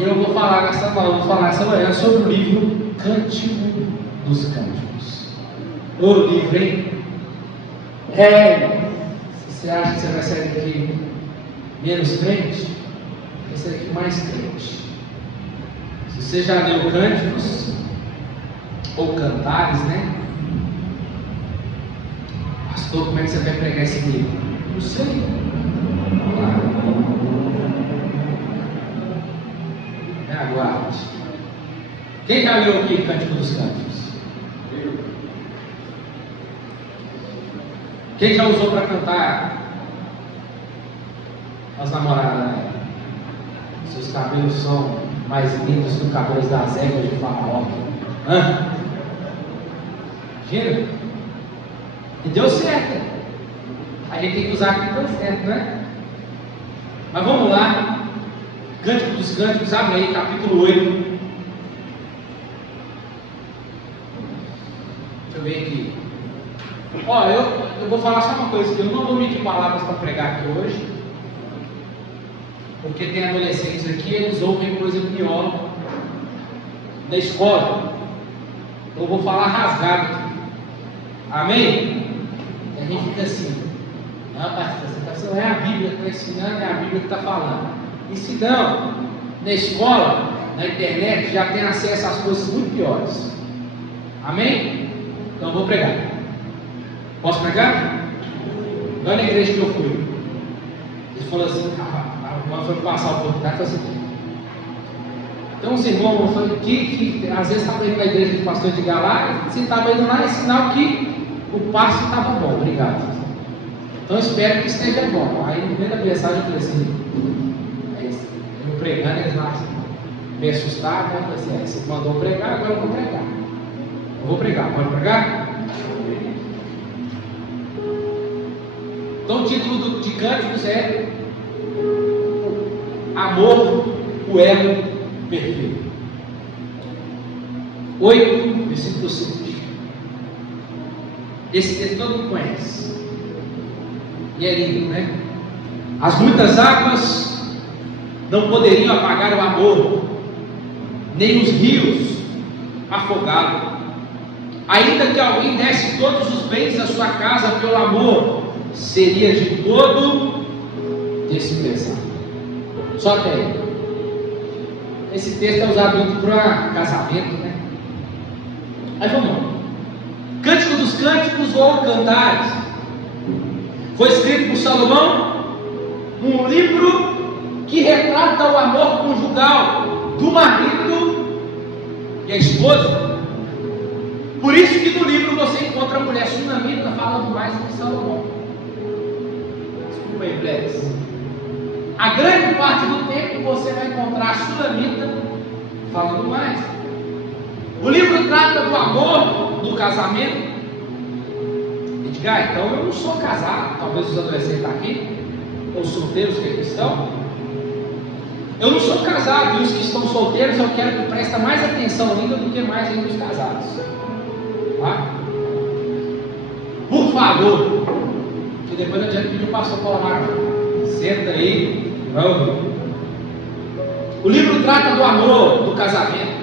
E eu vou falar essa manhã sobre o livro Cântico dos Cânticos. O livro, hein? Se você acha que você vai sair daqui menos crente, vai sair daqui mais crente. Se você já leu Cânticos ou Cantares, né? Pastor, como é que você vai pregar esse livro? Não sei. Aguarde. Quem já leu aqui Cântico dos Cânticos? Quem já usou para cantar as namoradas, né? Seus cabelos são mais lindos que os cabelos das éguas de Faraó. Imagina? E deu certo. A gente tem que usar aquilo que deu certo, né? Mas vamos lá. Cântico dos Cânticos, abre aí, capítulo 8. Deixa eu ver aqui. Ó, eu vou falar só uma coisa aqui. Eu não vou medir palavras para pregar aqui hoje, porque tem adolescentes aqui, eles ouvem coisa pior na escola. Eu vou falar rasgado aqui. Amém? E a gente fica assim: não, pastor, é a Bíblia que está ensinando, é a Bíblia que está falando. E se não, na escola, na internet, já tem acesso às coisas muito piores. Amém? Então eu vou pregar. Posso pregar? Olha na igreja que eu fui. Ele falou assim, a irmã foi passar a oportunidade, falou assim. Então os irmãos falaram que às vezes estava indo na igreja do pastor de Galá, se estava indo lá, é sinal que o passe estava bom. Obrigado. Então eu espero que esteja bom. Aí no meio da mensagem eu falei assim, eu pregando, eles lá me assustaram, né? Eu falei assim, você mandou pregar, agora eu vou pregar. Eu vou pregar, pode pregar? Então o título de Cânticos é Amor, o elo perfeito. 8, versículo 5. Esse texto todo mundo conhece. E é lindo, né? As muitas águas não poderiam apagar o amor, nem os rios afogá-lo. Ainda que alguém desse todos os bens da sua casa pelo amor, seria de todo desprezado. Só até aí. Esse texto é usado muito para casamento, né? Aí vamos lá. Cântico dos Cânticos ou Cantares foi escrito por Salomão, um livro que retrata o amor conjugal do marido e a esposa. Por isso que no livro você encontra a mulher sunamita falando mais do que Salomão. Desculpa aí, mulheres. A grande parte do tempo você vai encontrar a sunamita falando mais. O livro trata do amor, do casamento. Edgar, então eu não sou casado, talvez os adolescentes estão aqui, ou solteiros que aqui estão. Eu não sou casado, e os que estão solteiros eu quero que prestem mais atenção ainda do que mais ainda os casados. Tá? Por favor, que depois eu já pedi o pastor Paulo, senta aí, vamos. O livro trata do amor, do casamento.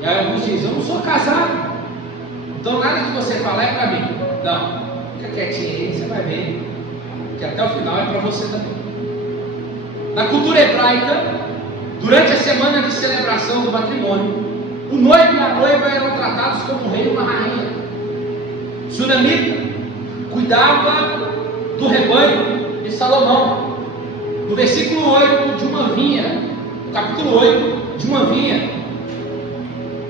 E aí alguns dizem, eu não sou casado, então nada que você falar é para mim. Não, fica quietinho aí, você vai ver que até o final é para você também. Na cultura hebraica, durante a semana de celebração do matrimônio, o noivo e a noiva eram tratados como um rei e uma rainha. Sunamita cuidava do rebanho de Salomão. No versículo 8 de uma vinha, no capítulo 8 de uma vinha,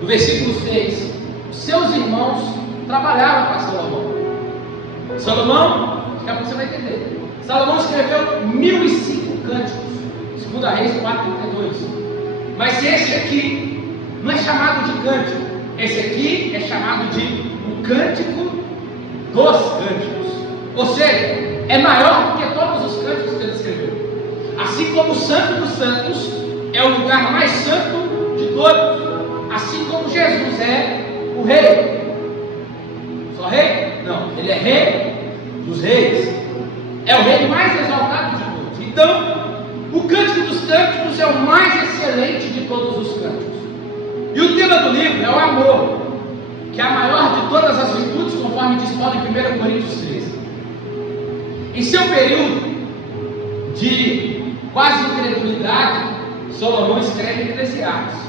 no versículo 6, seus irmãos trabalhavam para Salomão. Salomão, daqui a pouco você vai entender. Salomão escreveu 1005 cânticos, segundo a Reis 4:32. Mas esse aqui não é chamado de cântico. Esse aqui é chamado de o cântico dos cânticos. Ou seja, é maior do que todos os cânticos que ele escreveu. Assim como o Santo dos Santos é o lugar mais santo de todos. Assim como Jesus é o rei. Só rei? Não, ele é rei dos reis. É o rei mais exaltado de todos. Então, o Cântico dos Cânticos é o mais excelente excelente de todos os cantos. E o tema do livro é o amor, que é a maior de todas as virtudes, conforme diz Paulo em 1 Coríntios 13. Em seu período de quase incredulidade, Salomão escreve Eclesiastes,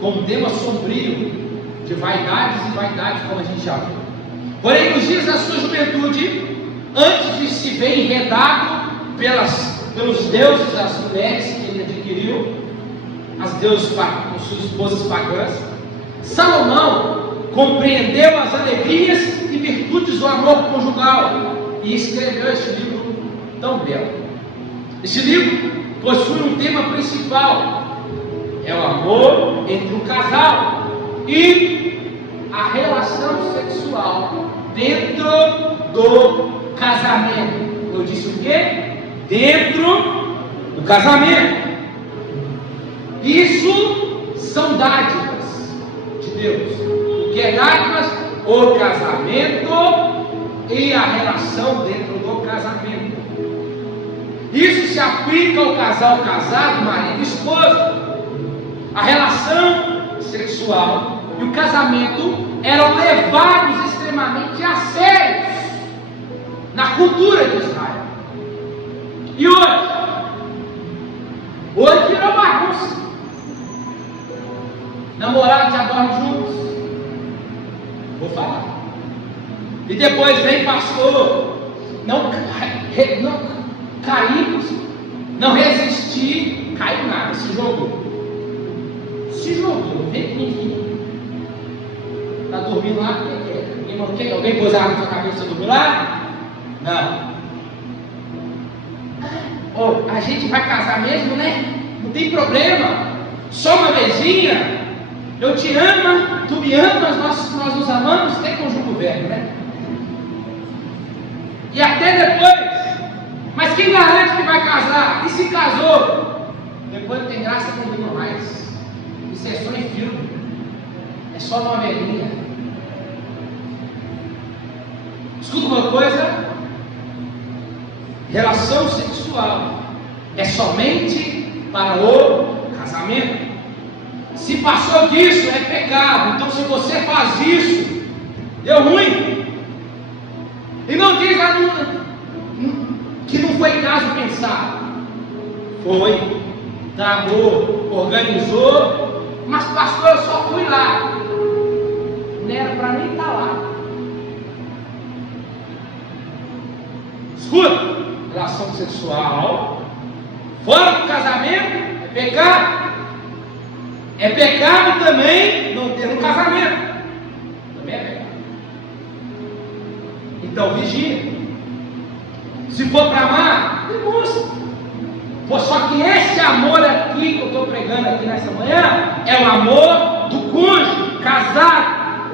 com um tema sombrio de vaidades e vaidades, como a gente já viu. Porém, nos dias da sua juventude, antes de se ver enredado pelos deuses das mulheres que ele adquiriu, as deusas com suas esposas pagãs, Salomão compreendeu as alegrias e virtudes do amor conjugal e escreveu este livro tão belo. Este livro possui um tema principal: é o amor entre o casal e a relação sexual dentro do casamento. Eu disse o quê? Dentro do casamento. Isso são dádivas de Deus. O que é dádivas? O casamento e a relação dentro do casamento. Isso se aplica ao casal casado, marido e esposa. A relação sexual e o casamento eram levados extremamente a sério na cultura de Israel. E hoje virou bagunça. Namorados já dormem juntos. Vou falar. E depois vem pastor. Não caímos, não resisti, caiu nada, se jogou. Vem aqui. Está dormindo lá? Alguém pôs a arma na sua cabeça e dormiu lá? Não. A gente vai casar mesmo, né? Não tem problema. Só uma vezinha. Eu te amo, tu me amas, nós nos amamos. Tem conjugo verbo, né? E até depois. Mas quem garante que vai casar? E se casou? Depois não tem graça comigo mais. Isso é só em filme. É só uma velhinha. Escuta uma coisa. Relação sexual é somente para o casamento. Se passou disso, é pecado. Então, se você faz isso, deu ruim. E não diz que não foi caso pensado. Foi, tramou, organizou, mas pastor, eu só fui lá. Não era para nem estar lá. Escuta, relação sexual fora do casamento é pecado. É pecado também não ter um casamento. Também é pecado. Então vigia. Se for para amar, demonstra. Só que esse amor aqui que eu estou pregando aqui nessa manhã é o amor do cônjuge, casado.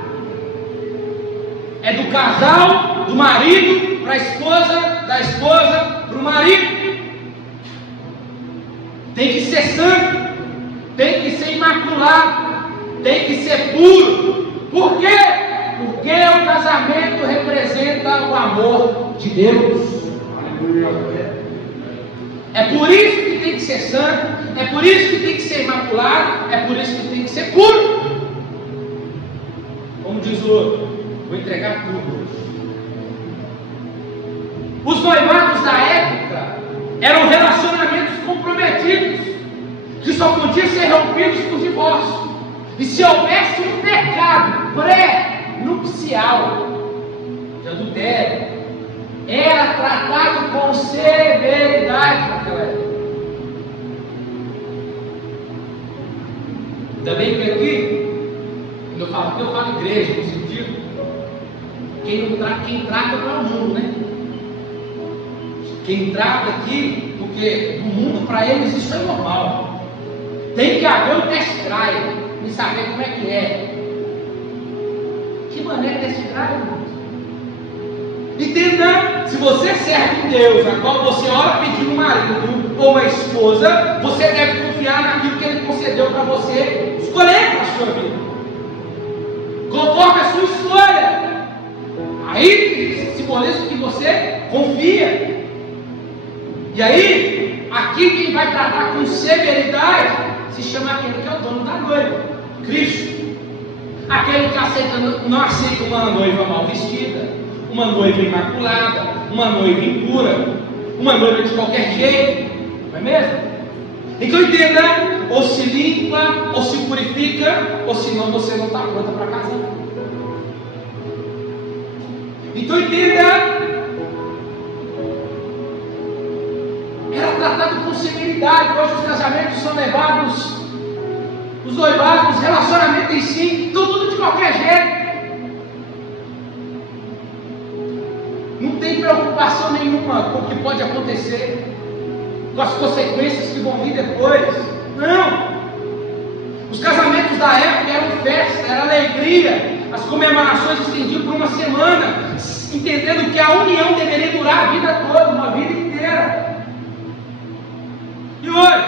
É do casal, do marido para a esposa, da esposa para o marido. Tem que ser santo, tem que ser imaculado, tem que ser puro. Por quê? Porque o casamento representa o amor de Deus. É por isso que tem que ser santo, é por isso que tem que ser imaculado, é por isso que tem que ser puro. Como diz o outro, vou entregar tudo. Os noivados da época eram relacionamentos comprometidos, que só podiam ser rompidos por divórcio. E se houvesse um pecado pré-nupcial de adultério, era tratado com severidade naquela época. Ainda bem que aqui, quando eu falo aqui, eu falo igreja, no sentido, quem trata não é o mundo, né? Quem trata aqui, porque no mundo para eles isso é normal. Tem que haver um test drive, e saber como é que é. Que maneira test drive, irmão? Entenda, se você serve um Deus, a qual você ora pedindo um marido ou uma esposa, você deve confiar naquilo que Ele concedeu para você escolher para a sua vida, conforme a sua escolha. Aí simboliza que você confia. E aí, aqui quem vai tratar com severidade se chama aquele que é o dono da noiva, Cristo. Aquele que não aceita uma noiva mal vestida, uma noiva imaculada, uma noiva impura, uma noiva de qualquer jeito, não é mesmo? Então entenda, ou se limpa, ou se purifica, ou senão você não está pronta para casar. Então entenda, era tratado com severidade. Hoje os casamentos são levados, os noivados, os relacionamentos em si, então tudo de qualquer jeito. Não tem preocupação nenhuma com o que pode acontecer, com as consequências que vão vir depois. Não! Os casamentos da época eram festa, era alegria. As comemorações se estendiam por uma semana, entendendo que a união deveria durar a vida toda, uma vida inteira. E hoje,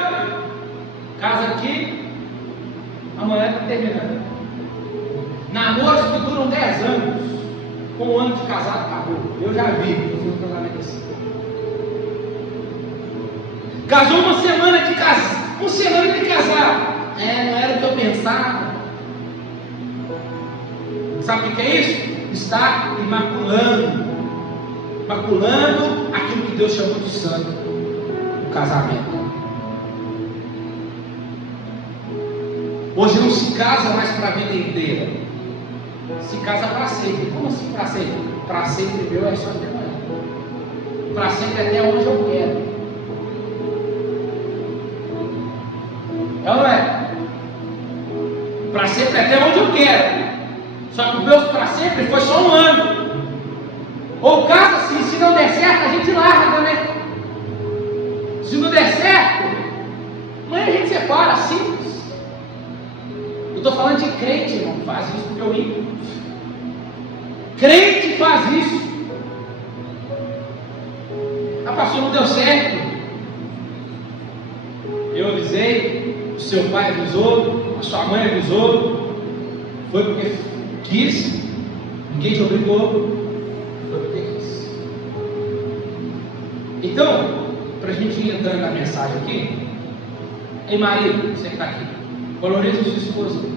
casa aqui, amanhã está terminando. Namoros que duram 10 anos, com um ano de casado acabou. Eu já vi, eu fiz um casamento assim. Casou uma semana de casar. Não era o que eu pensava. Sabe o que é isso? Está maculando aquilo que Deus chamou de santo, o casamento. Hoje não se casa mais para a vida inteira, se casa para sempre. Como assim para sempre? Para sempre meu é só de manhã, para sempre até onde eu quero. É ou não é? Para sempre até onde eu quero. Só que o meu para sempre foi só um ano. Ou casa, se não der certo, a gente larga, né? Se não der certo, amanhã a gente separa, simples. Eu estou falando de crente, irmão, que faz isso porque eu ímpio. Crente faz isso. A pastor não deu certo. Eu avisei, o seu pai avisou, a sua mãe avisou. Foi porque quis, ninguém te obrigou. Foi porque quis. Então, para a gente ir entrando na mensagem aqui, ei marido, você que está aqui, valorize a sua esposa.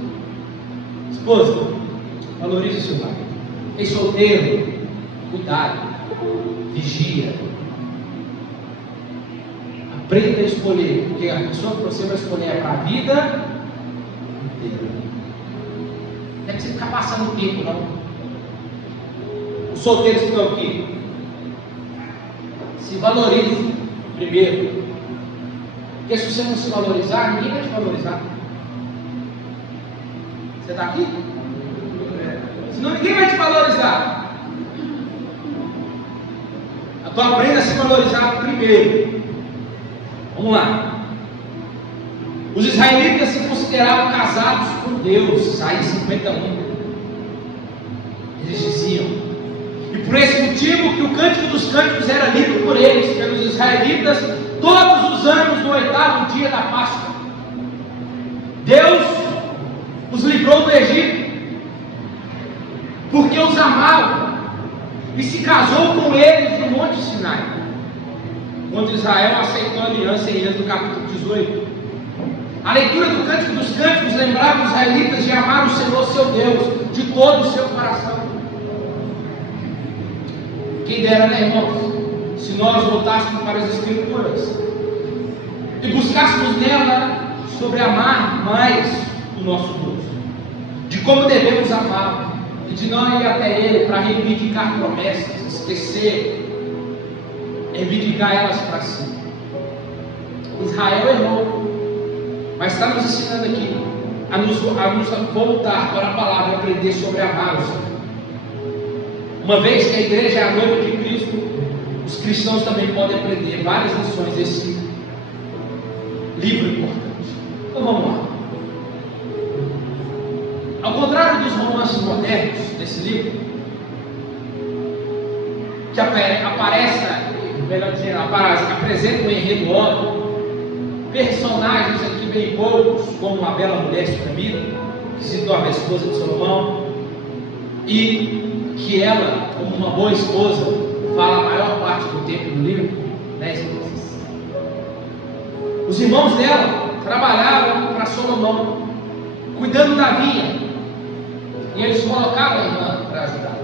Esposa, valorize o seu marido. Ei solteiro, cuidado, vigia. Aprenda a escolher, porque a pessoa que você vai escolher é para a vida inteira. Não é que você ficar passando tempo, não. Os solteiros que estão aqui, se valorize primeiro. Porque se você não se valorizar, ninguém vai te valorizar. Você está aqui? Senão ninguém vai te valorizar. Então aprenda a se valorizar primeiro. Vamos lá. Os israelitas se consideravam casados com Deus. Isaías 51. Eles diziam. E por esse motivo que o Cântico dos Cânticos era lido por eles, pelos israelitas, todos os anos no 8º dia da Páscoa. Deus os livrou do Egito, porque os amava, e se casou com eles no Monte Sinai, quando Israel aceitou a aliança em Êxodo capítulo 18. A leitura do Cântico dos Cânticos lembrava os israelitas de amar o Senhor seu Deus de todo o seu coração. Quem dera, né, irmãos, se nós voltássemos para as Escrituras e buscássemos nela sobre amar mais o nosso Deus, de como devemos amá-lo, e de não ir até Ele para reivindicar promessas, esquecer, reivindicar elas para si. Israel errou, mas está nos ensinando aqui a nos voltar para a palavra e aprender sobre amar o Senhor. Uma vez que a igreja é a noiva de Cristo, os cristãos também podem aprender várias lições desse livro importante. Então vamos lá. Ao contrário dos romances modernos desse livro, que apresenta um enredo óbvio, personagens aqui bem poucos, como a bela mulher espremida, que se torna a esposa de Salomão, e que ela, como uma boa esposa, fala a maior parte do tempo do livro, 10 vezes. Os irmãos dela trabalhavam para Salomão, cuidando da vinha, e eles colocavam a irmã para ajudar.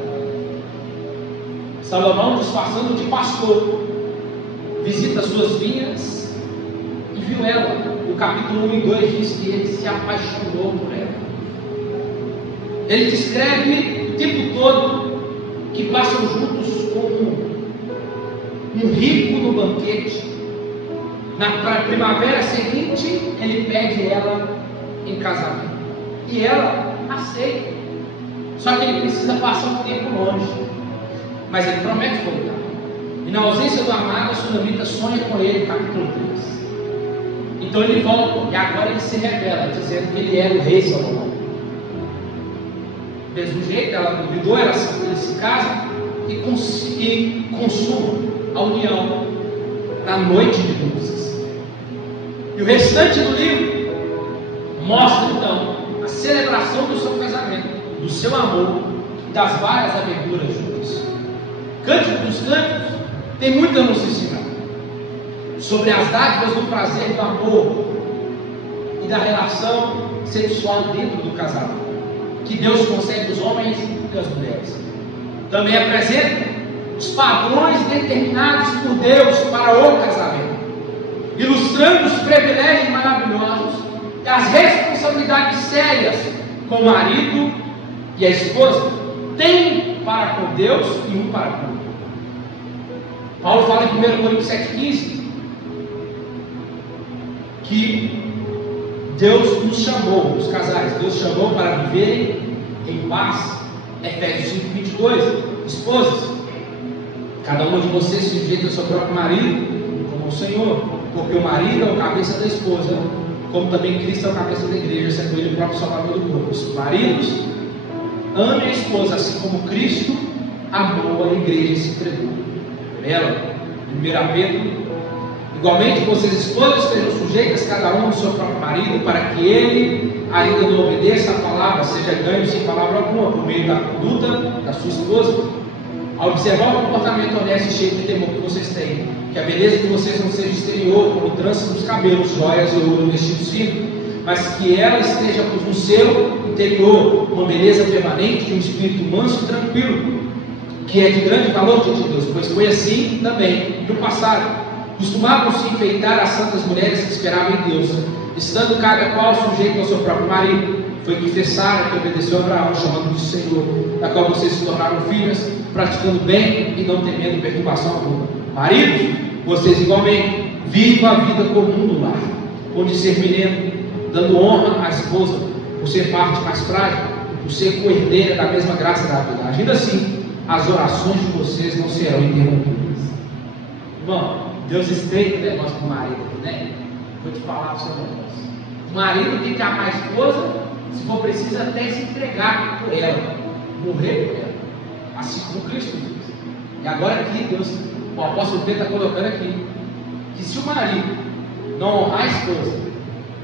Salomão, disfarçando de pastor, visita suas vinhas e viu ela. O capítulo 1 e 2 diz que ele se apaixonou por ela. Ele descreve o tempo todo que passam juntos como um rico no banquete. Na primavera seguinte, ele pede ela em casamento. E ela aceita. Só que ele precisa passar um tempo longe. Mas ele promete voltar. E na ausência do amado, a sunamita sonha com ele, capítulo 3. Então ele volta, e agora ele se revela, dizendo que ele era o rei Salomão. Do mesmo jeito, ela convidou, ele se casa e consuma a união na noite de núpcias. E o restante do livro mostra então a celebração do seu casamento, do seu amor, das várias aventuras juntos. Cântico dos Cânticos tem muito a nos ensinar sobre as dádivas do prazer, do amor e da relação sexual dentro do casamento, que Deus concede aos homens e às mulheres. Também apresenta os padrões determinados por Deus para o casamento, ilustrando os privilégios maravilhosos e as responsabilidades sérias que o marido e a esposa têm para com Deus e um para com o outro. Paulo fala em 1 Coríntios 7,15 que Deus nos chamou, os casais, Deus chamou para viverem em paz. Efésios 5,22, esposas, cada uma de vocês se sujeita ao seu próprio marido, como o Senhor, porque o marido é o cabeça da esposa, como também Cristo é o cabeça da igreja, sendo ele o próprio salvador do corpo. Os maridos, amem a esposa, assim como Cristo amou a igreja e se entregou por ela. 1 Pedro, igualmente vocês esposas estejam sujeitas cada um ao seu próprio marido, para que ele ainda não obedeça a palavra, seja ganho sem palavra alguma, por meio da conduta da sua esposa. Ao observar o comportamento honesto e cheio de temor que vocês têm, que a beleza de vocês não seja exterior, como trança dos cabelos, joias e ouro, vestidos finos, mas que ela esteja no seu interior, uma beleza permanente de um espírito manso e tranquilo, que é de grande valor diante de Deus, pois foi assim também no passado. Costumavam se enfeitar as santas mulheres que esperavam em Deus, estando cada qual sujeito ao seu próprio marido. Foi que fez Sara, que obedeceu a Abraão, chamando de Senhor, da qual vocês se tornaram filhas, praticando bem e não temendo perturbação alguma. Maridos, vocês igualmente vivam a vida comum do lar, onde servirem, dando honra à esposa, por ser parte mais frágil, por ser coerdeira da mesma graça da vida. Agindo assim, as orações de vocês não serão interrompidas. Irmão, Deus estreita o negócio do marido, né? Vou te falar para o seu negócio. O marido tem que amar a esposa, se for preciso, até se entregar por ela, morrer por ela, assim como Cristo fez. E agora aqui, Deus, o apóstolo Pedro está colocando aqui, que se o marido não honrar a esposa,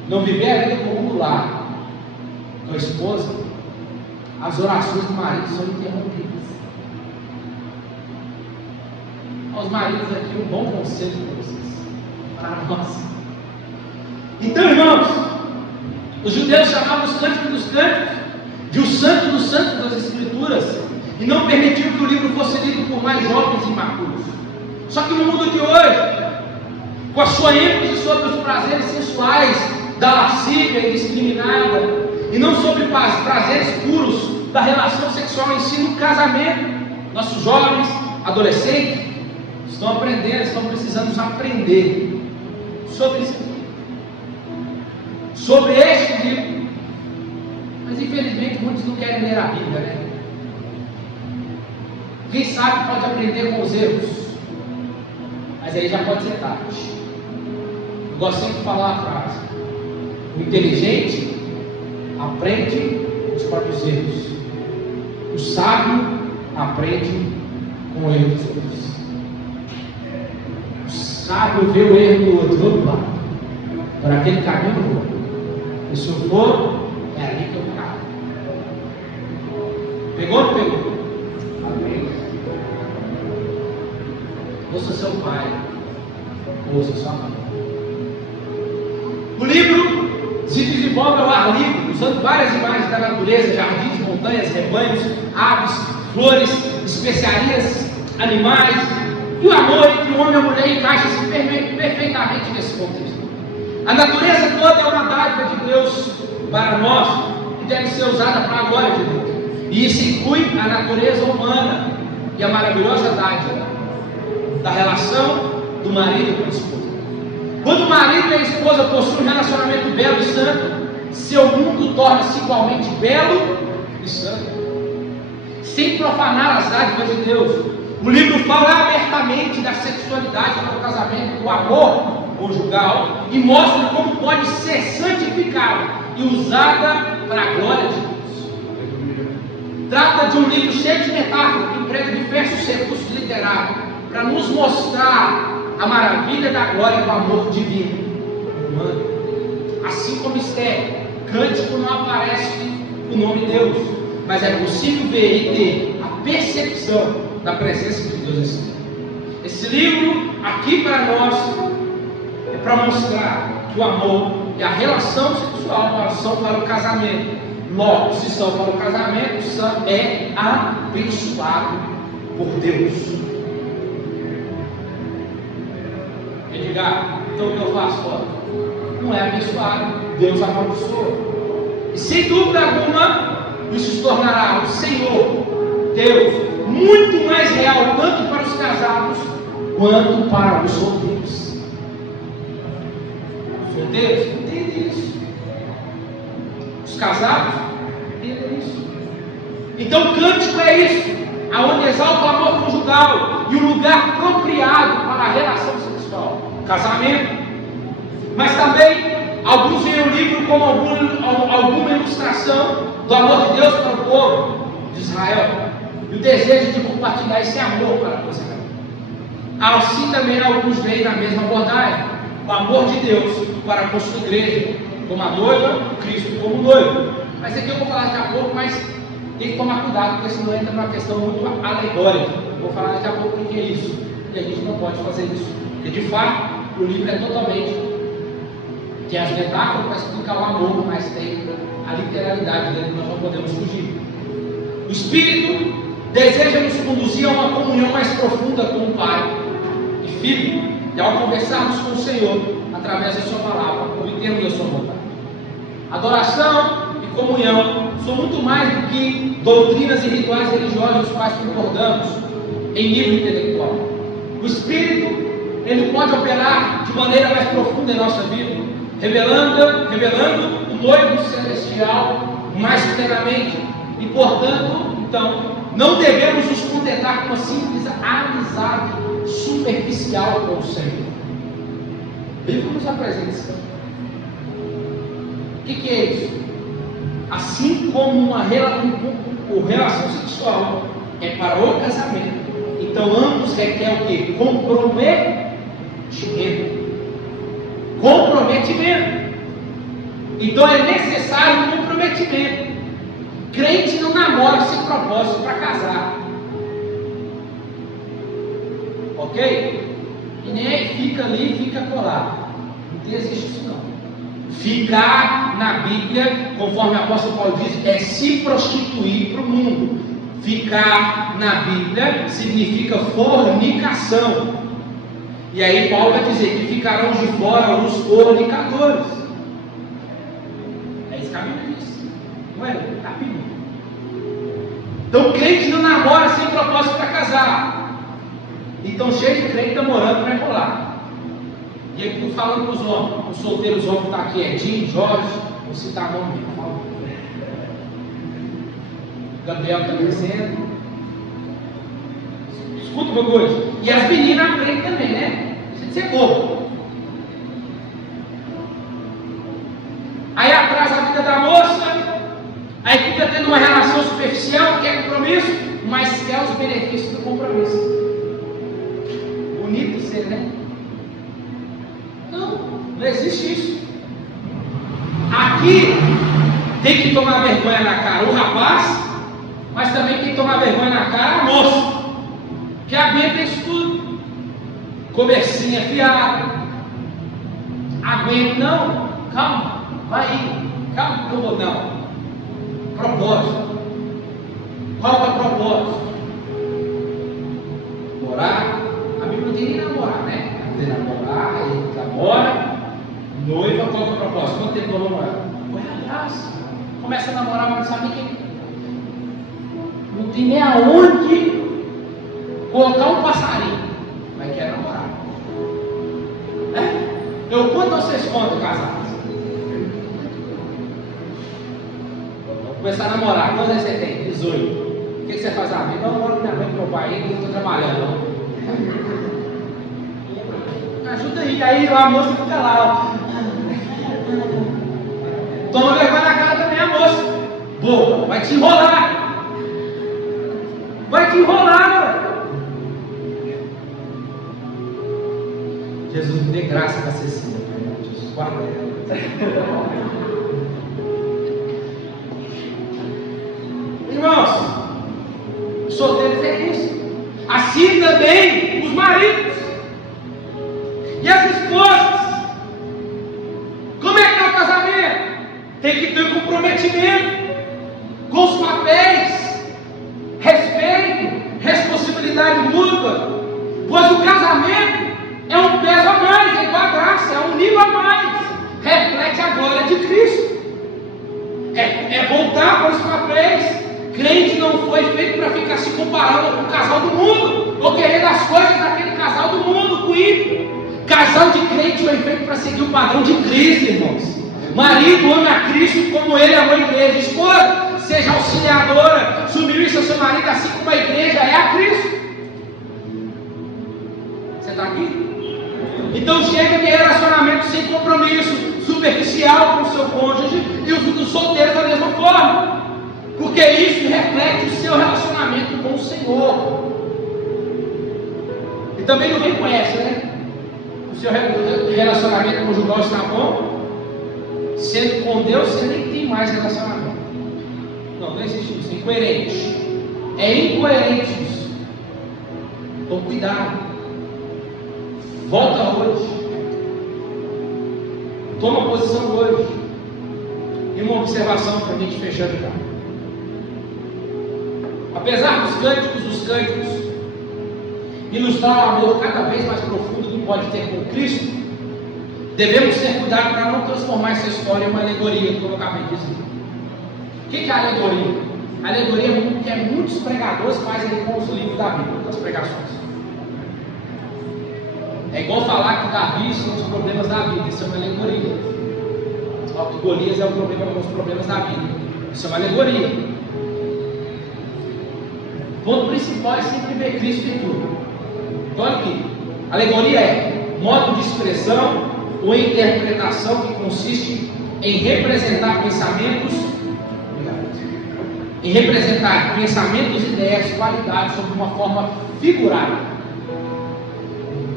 não viver a vida comum do lar com a esposa, as orações do marido são interrompidas. Aos maridos aqui, um bom conselho para vocês, para nós. Então, irmãos, os judeus chamavam os cânticos dos cânticos de o santo dos santos das escrituras, e não permitiam que o livro fosse lido por mais jovens e imaturos. Só que no mundo de hoje, com a sua ênfase sobre os prazeres sensuais da lascívia indiscriminada, e não sobre prazeres puros da relação sexual em si no casamento, nossos jovens, adolescentes, estão aprendendo, estão precisando aprender sobre isso aqui, sobre este livro. Mas infelizmente muitos não querem ler a Bíblia, né? Quem sabe pode aprender com os erros, mas aí já pode ser tarde. Eu gosto sempre de falar a frase: o inteligente aprende com os próprios erros, o sábio aprende com o erro dos outros. O sábio vê o erro do outro, vamos lá, por aquele caminho eu vou. E se eu for, é ali que eu caio. Pegou ou não pegou? Amém. Ouça seu pai, ouça sua mãe. O livro se desenvolve ao ar livre, usando várias imagens da natureza, jardins, montanhas, rebanhos, aves, flores, especiarias, animais. E o amor entre o homem e a mulher encaixa-se perfeitamente nesse contexto. A natureza toda é uma dádiva de Deus para nós, que deve ser usada para a glória de Deus. E isso inclui a natureza humana e a maravilhosa dádiva da relação do marido com a esposa. Quando o marido e a esposa possuem um relacionamento belo e santo, seu mundo torna-se igualmente belo e santo, sem profanar as dádivas de Deus. O livro fala abertamente da sexualidade para o casamento, do amor conjugal, e mostra como pode ser santificada e usada para a glória de Deus. Trata de um livro cheio de metáforas, que emprega diversos recursos literários para nos mostrar a maravilha da glória do amor divino humano. Assim como Esther, Cântico não aparece o nome de Deus, mas é possível ver e ter a percepção da presença de Deus nesse livro. Esse livro aqui para nós é para mostrar que o amor e a relação sexual são para o casamento. Logo, se são para o casamento, é abençoado por Deus. Edgar, então o que eu faço? Não é abençoado, Deus amaldiçoa. E sem dúvida alguma, isso se tornará o Senhor, Deus, muito mais real, tanto para os casados, quanto para os solteiros. Os solteiros entendem isso. Os casados entendem isso. Então o cântico é isso, aonde exalta o amor conjugal e o lugar apropriado para a relação sexual, casamento. Mas também alguns veem o livro como alguma ilustração do amor de Deus para o povo de Israel e o desejo de compartilhar esse amor para com Israel. Assim também alguns veem na mesma abordagem o amor de Deus para com sua igreja, como a noiva, Cristo como noivo. Mas aqui eu vou falar daqui a pouco, mas tem que tomar cuidado, porque senão entra numa questão muito alegórica. Eu vou falar daqui a pouco o que é isso, e a gente não pode fazer isso, porque de fato o livro é totalmente, tem as metáforas para explicar o amor, mas tem a literalidade dele que nós não podemos fugir. O Espírito deseja nos conduzir a uma comunhão mais profunda com o Pai e Filho, e ao conversarmos com o Senhor através da sua palavra, obtemos a sua vontade. Adoração e comunhão são muito mais do que doutrinas e rituais religiosos os quais concordamos em nível intelectual. O Espírito, ele pode operar de maneira mais profunda em nossa vida, revelando o noivo celestial mais plenamente, e portanto, então, não devemos nos contentar com uma simples amizade superficial com o Senhor. Bíblia nos apresenta isso. O que é isso? Assim como a relação sexual é para o casamento, então ambos requerem o que? Comprometimento. Então é necessário um comprometimento. Crente não namora sem propósito para casar. Ok? E nem aí fica ali, fica colado. Não existe isso não. Ficar na Bíblia, conforme o apóstolo Paulo diz, é se prostituir para o mundo. Ficar na Bíblia significa fornicação. E aí Paulo vai dizer que ficarão de fora os fornicadores. É isso que a Bíblia diz. Não é? A Bíblia. Então crente não namora sem propósito para casar. Então cheio de crente namorando para enrolar. E aqui falando para os homens, os solteiros homens que estão aqui é Jim, Jorge, vou citar nome mesmo. Gabriel está crescendo. Escuta uma coisa. E as meninas aprendem também, né? Deixa de ser bobo. Aí atrasa a vida da moça, aí fica tendo uma relação superficial, quer compromisso, mas quer os benefícios do compromisso. Bonito ser, né? Não existe isso. Aqui tem que tomar vergonha na cara o rapaz, mas também tem que tomar vergonha na cara a moça, que aguenta isso tudo. Conversinha fiada. Aguenta, não, calma. vai aí. Calma, não vou não. Propósito. Qual é o propósito? Morar. A Bíblia não tem nem namorar, né? Tem namorar, aí namora, noiva, qual é o propósito? Quanto tempo vamos namorar? Corre atrás. Começa a namorar, mas não sabe quem. Não tem nem aonde colocar um passarinho. Mas quer namorar. Eu quanto vocês contam casados? Vamos começar a namorar. Quantos anos você tem? 18. O que você faz? Eu não moro com minha mãe e meu pai, eu não estou trabalhando. Não. Ajuda aí a moça fica lá, ó. Toma vergonha na cara também, a moça. Boa, vai te enrolar. Vai te enrolar, Jesus me dê graça para Cecília. Jesus, guarda ela. Irmãos, os solteiros é isso. Assim também os maridos. E as esposas, como é que é o casamento? Tem que ter comprometimento com os papéis, respeito, responsabilidade mútua, pois o casamento é um peso a mais, é igual a graça, é um nível a mais, reflete a glória de Cristo, é voltar para os papéis. Crente não foi feito para ficar se comparando com o casal do mundo, ou querendo as coisas daquele casal do mundo, com ímpio. Casal de crente foi feito para seguir o padrão de Cristo, irmãos. Marido ame a Cristo como ele amou a igreja. Esposa, seja auxiliadora, submissa ao seu marido assim como a igreja é a Cristo. Você está aqui? Então chega de relacionamento sem compromisso, superficial com o seu cônjuge, e os dos solteiros da mesma forma, porque isso reflete o seu relacionamento com o Senhor. E também não reconhece, né? O seu relacionamento conjugal está bom, sendo com Deus, você nem tem mais relacionamento. Não existe isso, é incoerente. É incoerente isso. Então cuidado. Volta hoje. Toma posição hoje. E uma observação para a gente fechar de cá. Apesar dos cânticos ilustrar o amor cada vez mais profundo que pode ter com Cristo, devemos ter cuidado para não transformar essa história em uma alegoria, como eu acabei de dizer. O que é a alegoria? A alegoria é o que muitos pregadores fazem com os livros da Bíblia, das pregações. É igual falar que Davi são os problemas da vida, isso é uma alegoria. Só que Golias é o problema com os problemas da vida, isso é uma alegoria. O ponto principal é sempre ver Cristo em tudo. Então, olha aqui, alegoria é modo de expressão ou interpretação que consiste em representar pensamentos, ideias, qualidades sob uma forma figurada.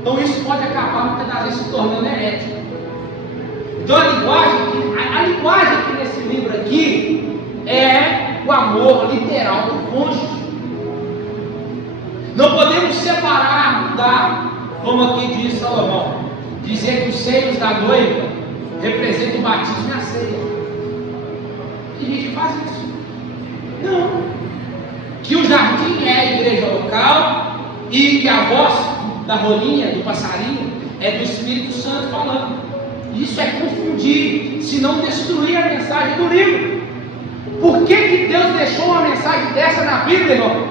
Então isso pode acabar muitas das vezes se tornando herético. Então a linguagem aqui nesse livro aqui é o amor literal do cônjuge. Não podemos separar como aqui diz Salomão, dizer que os seios da noiva representam o batismo e a ceia. Tem gente que faz isso. Não. Que o jardim é a igreja local e que a voz da rolinha, do passarinho, é do Espírito Santo falando. Isso é confundir, se não destruir a mensagem do livro. Por que Deus deixou uma mensagem dessa na Bíblia, irmão?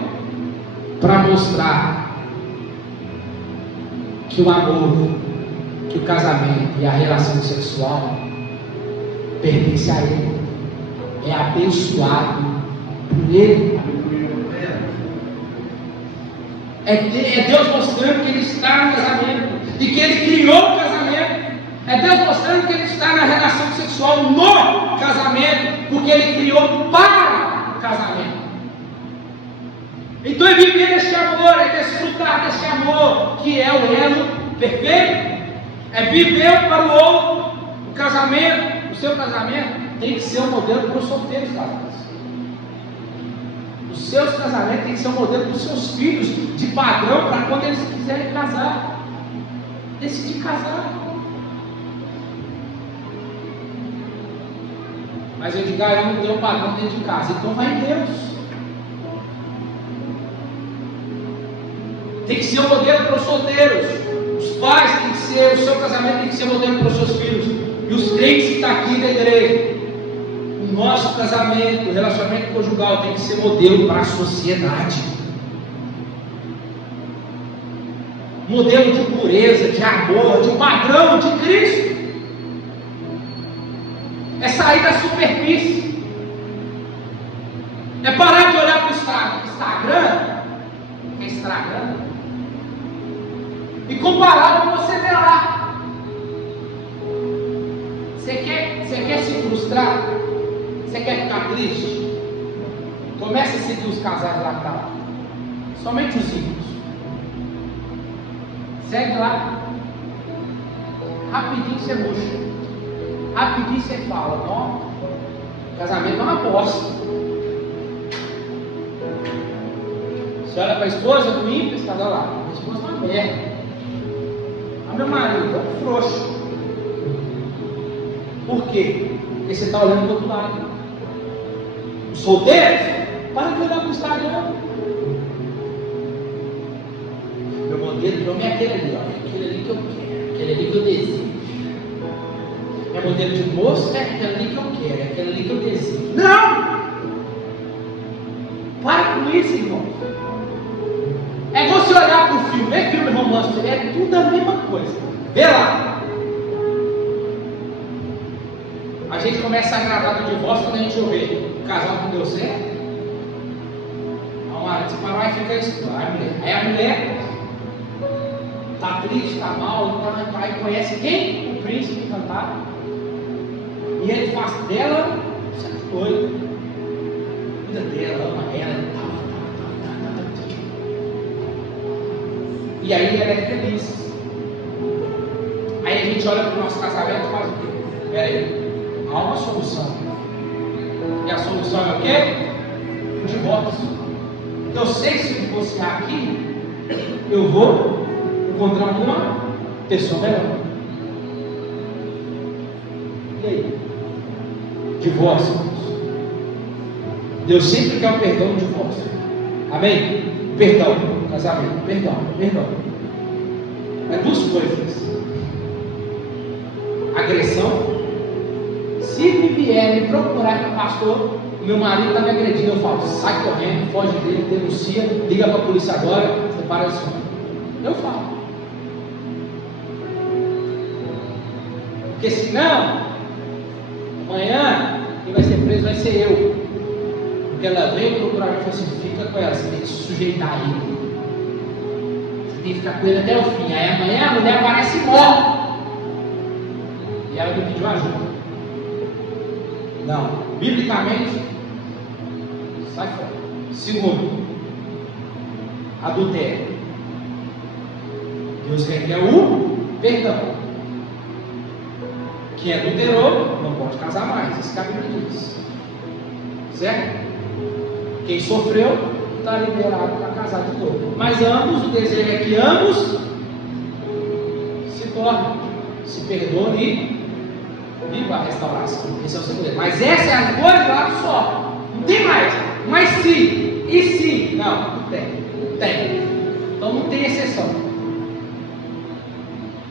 Para mostrar que o amor, que o casamento e a relação sexual pertence a Ele, é abençoado por Ele. É Deus mostrando que Ele está no casamento e que Ele criou o casamento. É Deus mostrando que Ele está na relação sexual no casamento, porque Ele criou para o casamento. Então é viver este amor, é desfrutar deste amor, que é o elo perfeito. É viver para o outro. O casamento, o seu casamento tem que ser um modelo para os solteiros casados. Os seus casamentos tem que ser um modelo para os seus filhos, de padrão, para quando eles quiserem casar, decidir casar. Mas eu digo, eu não tenho padrão dentro de casa. Então vai em Deus. Tem que ser um modelo para os solteiros. Os pais têm que ser, o seu casamento tem que ser modelo para os seus filhos. E os crentes que estão aqui da igreja. O nosso casamento, o relacionamento conjugal tem que ser modelo para a sociedade. Modelo de pureza, de amor, de padrão de Cristo. É sair da superfície. É parar de olhar para o Instagram, que é Instagram, e comparar com você vê lá. Você quer se frustrar? Você quer ficar triste? Comece a seguir os casais lá que tá lá. Somente os ricos. Segue lá. Rapidinho você murcha. Rapidinho você fala, não, casamento é uma bosta. Você olha para a esposa do ímpio, está lá. A esposa é uma merda. Ah, meu marido é um frouxo. Por quê? Porque você está olhando para o outro lado. Os solteiros, para de olhar para o Instagram. Meu modelo de homem é aquele ali, ó. Aquele ali que eu quero, aquele ali que eu desejo. Meu modelo de moço é aquele ali que eu quero, é aquele ali que eu desejo. Não! Para com isso, irmão. É você olhar para o filme, é filme romântico, é tudo a mesma coisa. Vê lá. A gente começa a agradar do divórcio quando a gente ouve o casal não deu certo. A hora se parar e fica isso. Aí a mulher está triste, está mal, aí conhece quem? O príncipe cantado. E ele faz dela, você é doido. Cuida dela, ama ela. E aí ela é feliz. Aí a gente olha para o nosso casamento e faz o quê? Peraí, há uma solução. E a solução é o quê? O divórcio. Eu sei se eu divorciar aqui, eu vou encontrar uma pessoa melhor. E aí? Divórcio. Deus sempre quer o perdão do divórcio. Amém? Perdão, casamento, perdão. É duas coisas. Agressão. Se me vier me procurar que pastor, meu marido está me agredindo, eu falo, sai correndo, foge dele, denuncia, liga para a polícia agora, separa isso. Eu falo. Porque senão, amanhã, quem vai ser preso vai ser eu. Porque ela veio procurar e falou assim, fica com ela, você tem que se sujeitar a ele. Você tem que ficar com ele até o fim. Aí amanhã a mulher aparece e morre. E ela me pediu ajuda. Não, biblicamente, sai fora. Segundo, adultério. Deus requer o perdão. Quem adulterou não pode casar mais. Isso que a Bíblia diz. Certo? Quem sofreu está liberado para casar de novo. Mas ambos, o desejo é que ambos se tornem, se perdoem e viva a restauração. Esse é o segredo. Mas essa é a coisa lá só. Não tem mais. Mas se, e se? Não tem. Então não tem exceção.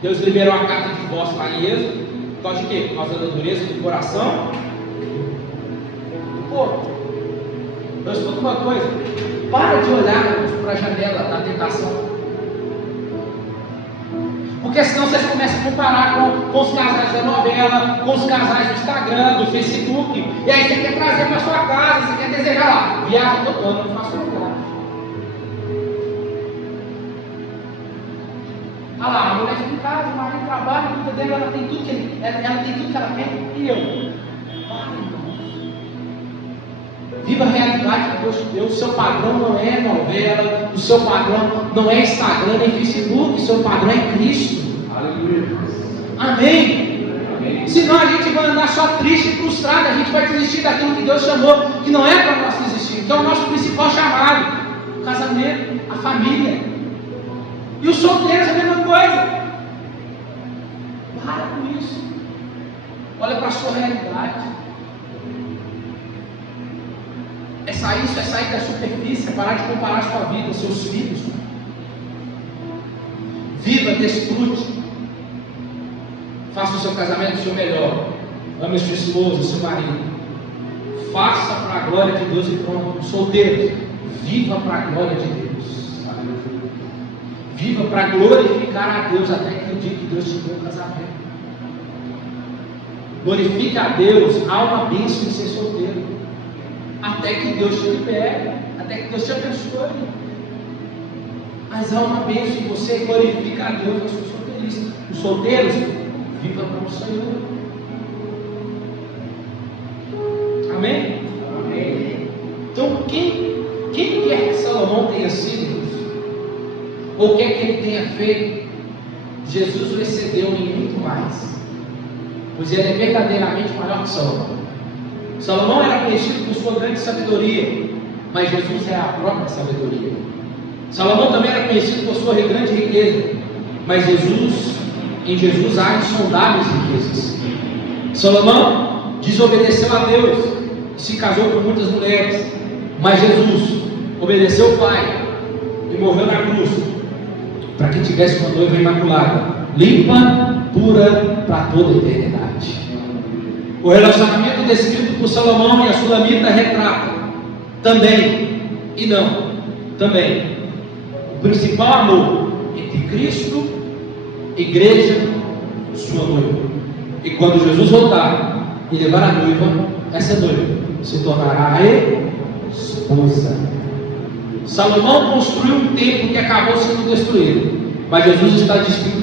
Deus liberou a carta de divórcio lá em Êxodo. Por causa de quê? Por causa da dureza do coração do povo. Então escuta uma coisa. Para de olhar para a janela da tentação. Porque senão vocês começam a comparar com os casais da novela, com os casais do Instagram, do Facebook. E aí você quer trazer para sua casa, você quer desejar lá. Viagem todo ano, não faço nada. Olha lá, a mulher fica em casa, o marido trabalha, cuida dela, ela tem tudo que ela quer. E eu? Viva a realidade que Deus te deu. O seu padrão não é novela, o seu padrão não é Instagram nem Facebook, o seu padrão é Cristo. Aleluia. Amém? Amém. Senão a gente vai andar só triste e frustrado, a gente vai desistir daquilo que Deus chamou, que não é para nós desistir, que é o nosso principal chamado: o casamento, a família. E os solteiros é a mesma coisa. Para com isso. Olha para a sua realidade. Isso é sair da superfície, é parar de comparar a sua vida, os seus filhos. Viva, desfrute. Faça o seu casamento o seu melhor. Ame a sua esposa, o seu marido. Faça para a glória de Deus e pronto. Solteiros, viva para a glória de Deus. Viva para glorificar a Deus até que o dia que Deus te dê um casamento. Glorifique a Deus, há uma bênção em ser solteiro. Até que Deus te libere, até que Deus te abençoe. Mas há uma bênção em você, glorifica a Deus na sua solteirice. Os solteiros, viva para o Senhor. Amém? Amém. Então, quem quer que Salomão tenha sido, ou quer que ele tenha feito, Jesus o excedeu em muito mais, pois ele é verdadeiramente maior que Salomão. Salomão era conhecido por sua grande sabedoria, mas Jesus é a própria sabedoria. Salomão também era conhecido por sua grande riqueza, mas em Jesus há insondáveis riquezas. Salomão desobedeceu a Deus, se casou com muitas mulheres, mas Jesus obedeceu o Pai e morreu na cruz, para que tivesse uma noiva imaculada, limpa, pura, para toda a eternidade. O relacionamento descrito por Salomão e a Sulamita retrata também, e não, também, o principal amor entre Cristo, igreja, sua noiva. E quando Jesus voltar e levar a noiva, essa noiva se tornará a esposa. Salomão construiu um templo que acabou sendo destruído, mas Jesus está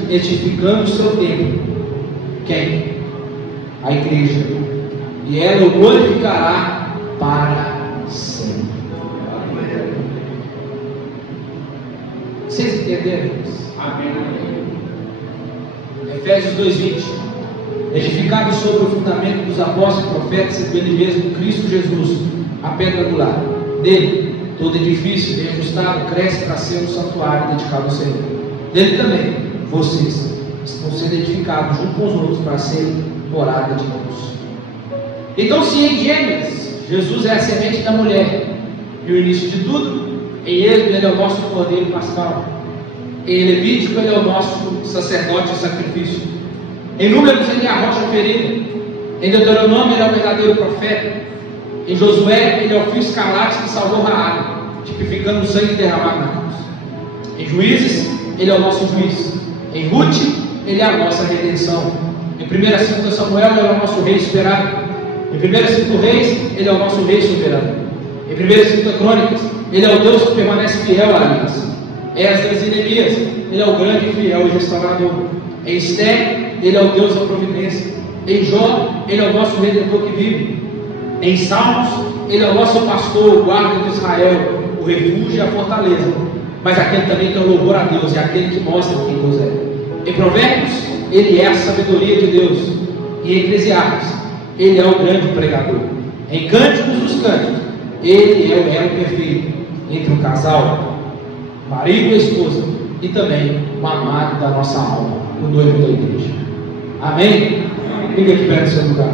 edificando o seu templo. Quem? A igreja. E ela o glorificará para sempre. Vocês entenderam? Amém. Efésios 2:20. Edificado sobre o fundamento dos apóstolos e profetas, e pelo mesmo Cristo Jesus, a pedra angular. Dele, todo edifício bem ajustado cresce para ser um santuário dedicado ao Senhor. Dele também, vocês estão sendo edificados junto com os outros para serem morada de Deus. Então, se em Gênesis Jesus é a semente da mulher e o início de tudo, em Êxodo ele é o nosso cordeiro pascal, em Levítico ele é o nosso sacerdote e sacrifício, em Números ele é a rocha ferida, em Deuteronômio ele é o verdadeiro profeta, em Josué ele é o fio escarlate que salvou Raabe, tipificando o sangue derramado na cruz. Em Juízes ele é o nosso juiz, em Ruth ele é a nossa redenção, em 1 e 2 Samuel ele é o nosso rei esperado, em 1 e 2 Reis ele é o nosso rei soberano, em 1 e 2 Crônicas ele é o Deus que permanece fiel à aliança, em Esdras e Neemias ele é o grande, fiel e restaurador, em Esther ele é o Deus da providência, em Jó ele é o nosso redentor que vive, em Salmos ele é o nosso pastor, o guarda de Israel, o refúgio e a fortaleza, mas aquele também que é o louvor a Deus, é aquele que mostra quem Deus é. Em Provérbios ele é a sabedoria de Deus, e em Eclesiastes ele é o grande pregador. Em Cânticos dos Cânticos ele é o elo perfeito entre o casal, marido e esposa, e também o amado da nossa alma, o noivo da igreja. Amém? Fique aqui perto do seu lugar.